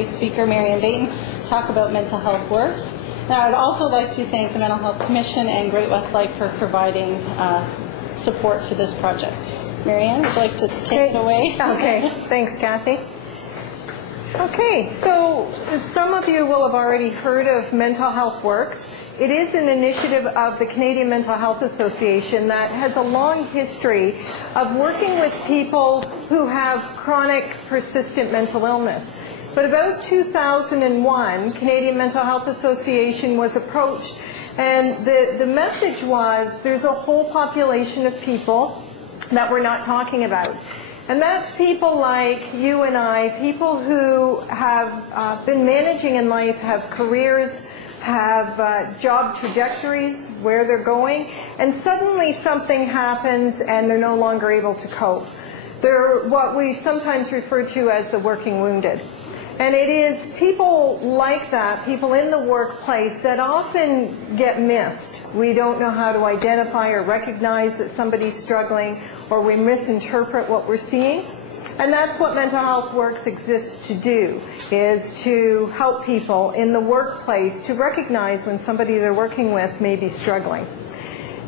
great speaker, Marianne Dayton, to talk about Mental Health Works. Now, I'd also like to thank the Mental Health Commission and Great-West Life for providing support to this project. Marianne, would you like to take it away? Okay, thanks, Kathy. Okay, so some of you will have already heard of Mental Health Works. It is an initiative of the Canadian Mental Health Association that has a long history of working with people who have chronic, persistent mental illness. But about 2001, Canadian Mental Health Association was approached, and the message was there's a whole population of people that we're not talking about. And that's people like you and I, people who have been managing in life, have careers, have job trajectories, where they're going, and suddenly something happens and they're no longer able to cope. They're what we sometimes refer to as the working wounded. And it is people like that, people in the workplace, that often get missed. We don't know how to identify or recognize that somebody's struggling, or we misinterpret what we're seeing. And that's what Mental Health Works exists to do, is to help people in the workplace to recognize when somebody they're working with may be struggling.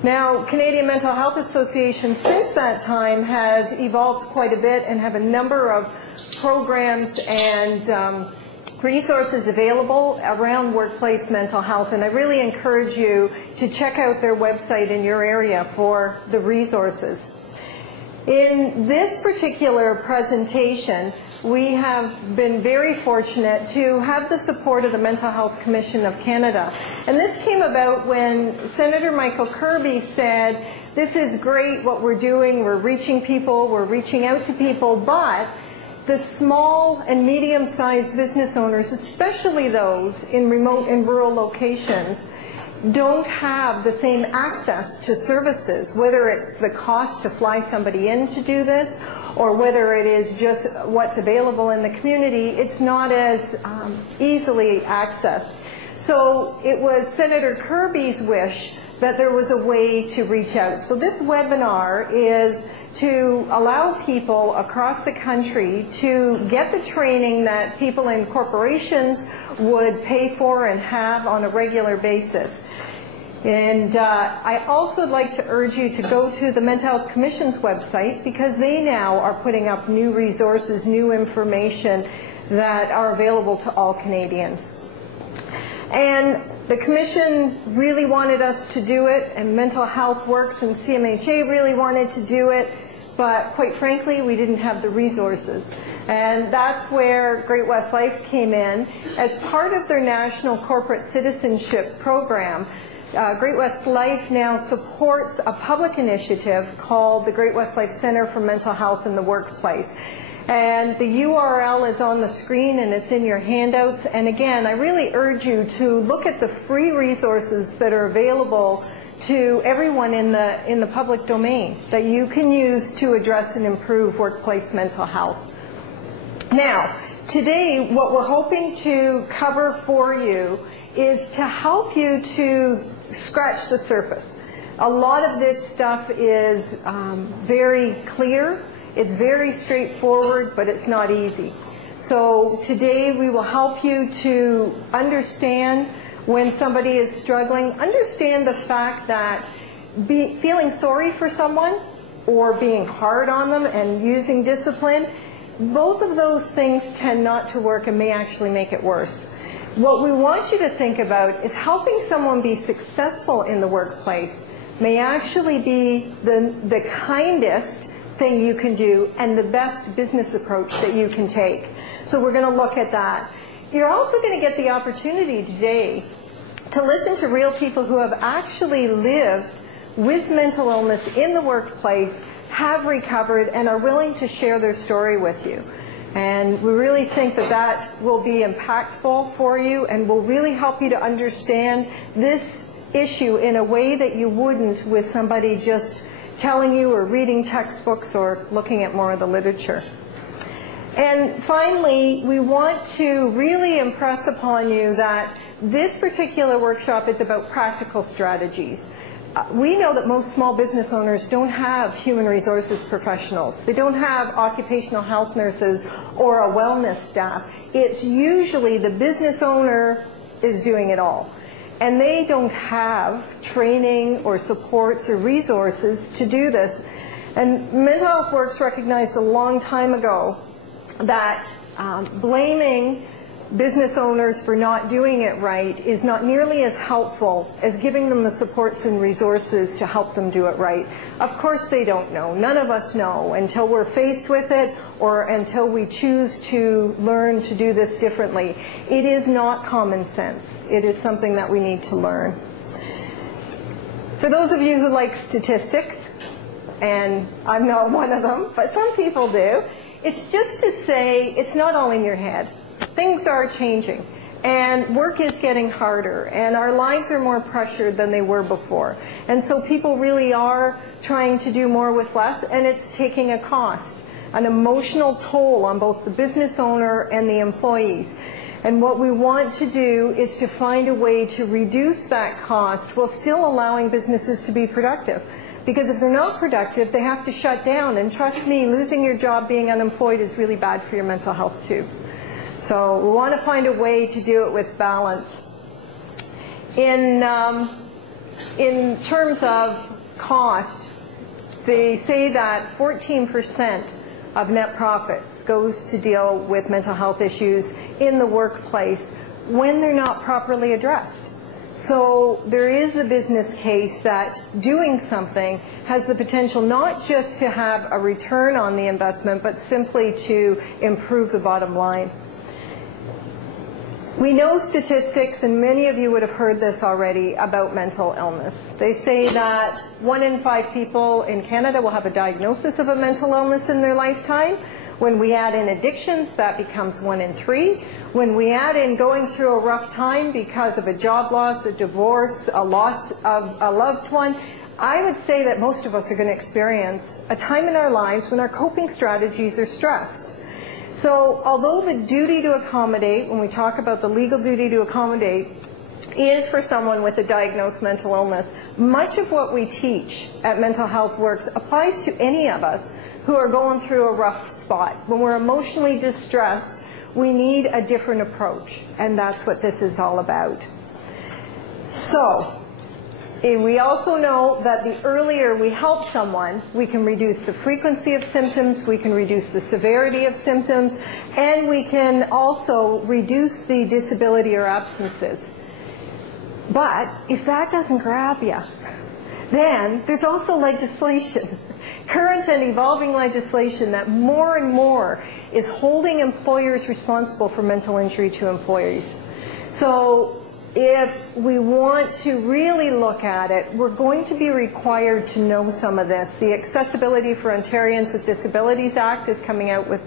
Now, Canadian Mental Health Association since that time has evolved quite a bit and have a number of programs and resources available around workplace mental health, and I really encourage you to check out their website in your area for the resources. In this particular presentation, we have been very fortunate to have the support of the Mental Health Commission of Canada. And this came about when Senator Michael Kirby said, this is great what we're doing, we're reaching people, we're reaching out to people, but the small and medium-sized business owners, especially those in remote and rural locations, don't have the same access to services, whether it's the cost to fly somebody in to do this, or whether it is just what's available in the community. It's not as easily accessed. So it was Senator Kirby's wish that there was a way to reach out. So this webinar is to allow people across the country to get the training that people in corporations would pay for and have on a regular basis. And I also like to urge you to go to the Mental Health Commission's website, because they now are putting up new resources, new information that are available to all Canadians. And the Commission really wanted us to do it, and Mental Health Works and CMHA really wanted to do it, but quite frankly, we didn't have the resources. And that's where Great-West Life came in. As part of their National Corporate Citizenship Program, Great-West Life now supports a public initiative called the Great-West Life Center for Mental Health in the Workplace. And the URL is on the screen and it's in your handouts. And again, I really urge you to look at the free resources that are available to everyone in the public domain that you can use to address and improve workplace mental health. Now, today what we're hoping to cover for you is to help you to scratch the surface. A lot of this stuff is very clear, it's very straightforward, but it's not easy. So today we will help you to understand when somebody is struggling, understand the fact that feeling sorry for someone or being hard on them and using discipline, both of those things tend not to work and may actually make it worse. What we want you to think about is helping someone be successful in the workplace may actually be the kindest thing you can do and the best business approach that you can take. So we're going to look at that. You're also going to get the opportunity today to listen to real people who have actually lived with mental illness in the workplace, have recovered, and are willing to share their story with you. And we really think that that will be impactful for you and will really help you to understand this issue in a way that you wouldn't with somebody just telling you or reading textbooks or looking at more of the literature. And finally, we want to really impress upon you that this particular workshop is about practical strategies. we know that most small business owners don't have human resources professionals. They don't have occupational health nurses or a wellness staff. It's usually the business owner is doing it all. And they don't have training or supports or resources to do this. And Mental Health Works recognized a long time ago that blaming business owners for not doing it right is not nearly as helpful as giving them the supports and resources to help them do it right. Of course they don't know. None of us know until we're faced with it or until we choose to learn to do this differently. It is not common sense. It is something that we need to learn. For those of you who like statistics, and I'm not one of them, but some people do, it's just to say it's not all in your head. Things are changing, and work is getting harder, and our lives are more pressured than they were before. And so people really are trying to do more with less, and it's taking a cost, an emotional toll on both the business owner and the employees. And what we want to do is to find a way to reduce that cost while still allowing businesses to be productive. Because if they're not productive, they have to shut down. And trust me, losing your job, being unemployed is really bad for your mental health too. So we want to find a way to do it with balance. In terms of cost, they say that 14% of net profits goes to deal with mental health issues in the workplace when they're not properly addressed. So there is a business case that doing something has the potential not just to have a return on the investment, but simply to improve the bottom line. We know statistics, and many of you would have heard this already, about mental illness. They say that 1 in 5 people in Canada will have a diagnosis of a mental illness in their lifetime. When we add in addictions, that becomes 1 in 3. When we add in going through a rough time because of a job loss, a divorce, a loss of a loved one, I would say that most of us are going to experience a time in our lives when our coping strategies are stressed. So although the duty to accommodate, when we talk about the legal duty to accommodate, is for someone with a diagnosed mental illness, much of what we teach at Mental Health Works applies to any of us who are going through a rough spot. When we're emotionally distressed, we need a different approach, and that's what this is all about. So we also know that the earlier we help someone, we can reduce the frequency of symptoms, we can reduce the severity of symptoms, and we can also reduce the disability or absences. But if that doesn't grab you, then there's also legislation, current and evolving legislation that more and more is holding employers responsible for mental injury to employees. So if we want to really look at it, we're going to be required to know some of this. The Accessibility for Ontarians with Disabilities Act is coming out with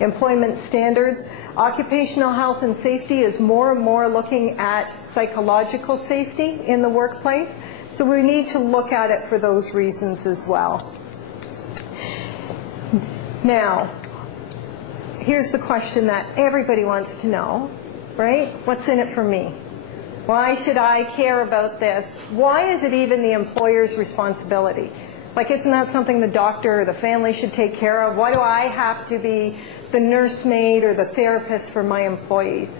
employment standards. Occupational health and safety is more and more looking at psychological safety in the workplace. So we need to look at it for those reasons as well. Now, here's the question that everybody wants to know, right? What's in it for me? Why should I care about this? Why is it even the employer's responsibility? Like, isn't that something the doctor or the family should take care of? Why do I have to be the nursemaid or the therapist for my employees?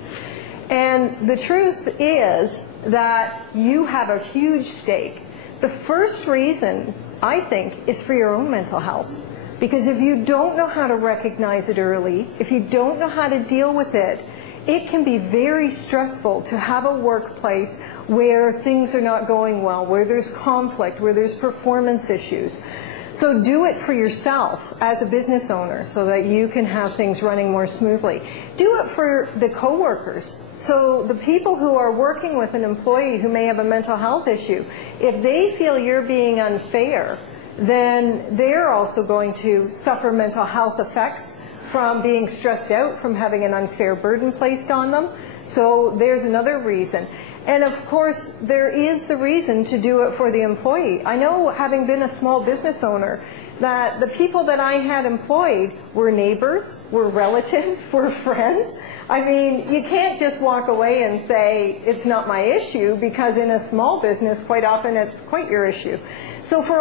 And the truth is that you have a huge stake. The first reason, I think, is for your own mental health. Because if you don't know how to recognize it early, if you don't know how to deal with it, it can be very stressful to have a workplace where things are not going well, where there's conflict, where there's performance issues. So do it for yourself as a business owner so that you can have things running more smoothly. Do it for the coworkers. So the people who are working with an employee who may have a mental health issue, if they feel you're being unfair, then they're also going to suffer mental health effects from being stressed out, from having an unfair burden placed on them. So there's another reason. And of course, there is the reason to do it for the employee. I know, having been a small business owner, that the people that I had employed were neighbors, were relatives, were friends. I mean, you can't just walk away and say, it's not my issue, because in a small business, quite often it's quite your issue. So for